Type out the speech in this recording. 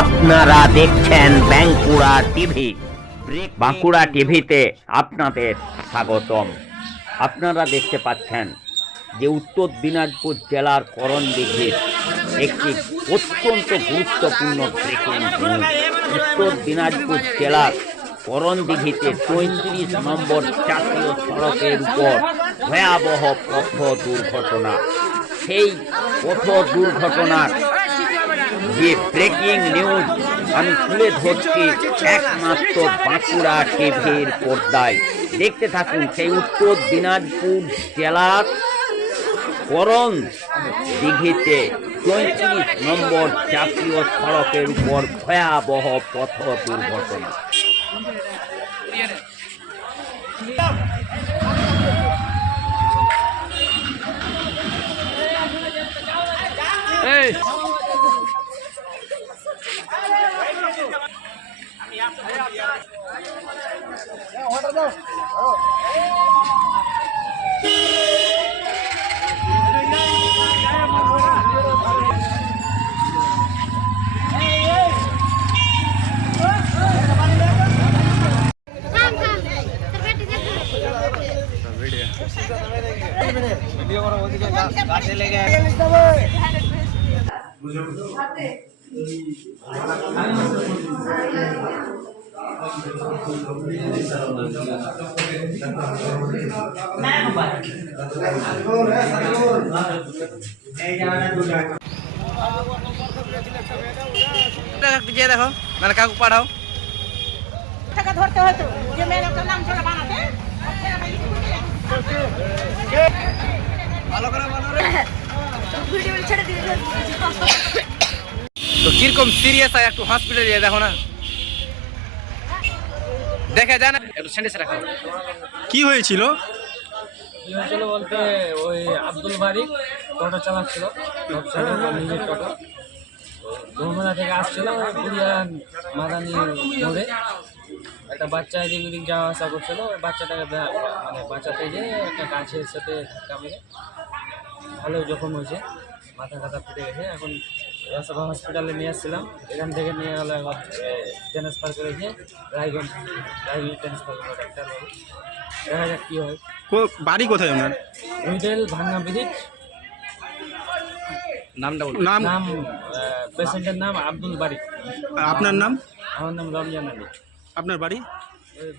আপনারা দেখছেন বাঁকুড়া টিভি। বাঁকুড়া টিভিতে আপনাদের স্বাগতম। আপনারা দেখতে পাচ্ছেন যে উত্তর দিনাজপুর জেলার করণদিঘির একটি অত্যন্ত গুরুত্বপূর্ণ ব্রেকিং উত্তর দিনাজপুর জেলার করণদিঘিতে পঁয়ত্রিশ নম্বর জাতীয় সড়কের উপর ভয়াবহ পথ দুর্ঘটনা। সেই পথ দুর্ঘটনার যে ব্রেকিং নিউজ আমি তুলে ধরছি একমাত্র বাঁকুড়া টিভির পর্দায়। দেখতে থাকুন সেই উত্তর দিনাজপুর জেলার করণ দিঘিতে চৌত্রিশ নম্বর জাতীয় সড়কের উপর ভয়াবহ পথ দুর্ঘটনা। থাম থাম তোর ব্যাটি দেখ একটু যেয়ে দেখো মানে কাকু পাঠাও টাকা ধরতে হতো যে মেয়ের একটা নাম ছিল বানাতে ভালো করে ভালো ভিডিও ছেড়ে দিবি তো কীরকম সিরিয়াস আছে একটু হসপিটালে দেখো না। দেখে যায় না। একটু স্যান্ডেস রাখো। কি হয়েছিল? কি হয়েছিল বলতে ওই আব্দুল বারিক টোটো চালাচ্ছিল। নিজের টোটো। ধর্মদা থেকে আসছিল পুরিয়া মাদানি মোড়ে। একটা বাচ্চা এদিক ওদিক যাওয়া আসা করছিল। ওই বাচ্চাটাকে মানে বাঁচাতে গিয়ে একটা গাছের সাথে ধাক্কা মেরে ভালো জখম হয়েছে। মাথা টাথা ফুটে গেছে। এখন রাজসভা হসপিটালে নিয়ে আসছিলাম। এখান থেকে নিয়ে গেলো এখন ট্রান্সফার করে দিয়ে রায়গঞ্জ রায়গঞ্জ ট্রান্সফার করল ডাক্তারবাবু দেখা যাক কী হয়। কো- বাড়ি কোথায় ওনার? মিডল ভাঙ্গা ব্রিজ। নামটা নাম নাম পেশেন্টের নাম আব্দুল বাড়ি আপনার নাম? আমার নাম রমজান আলী। আপনার বাড়ি? ওই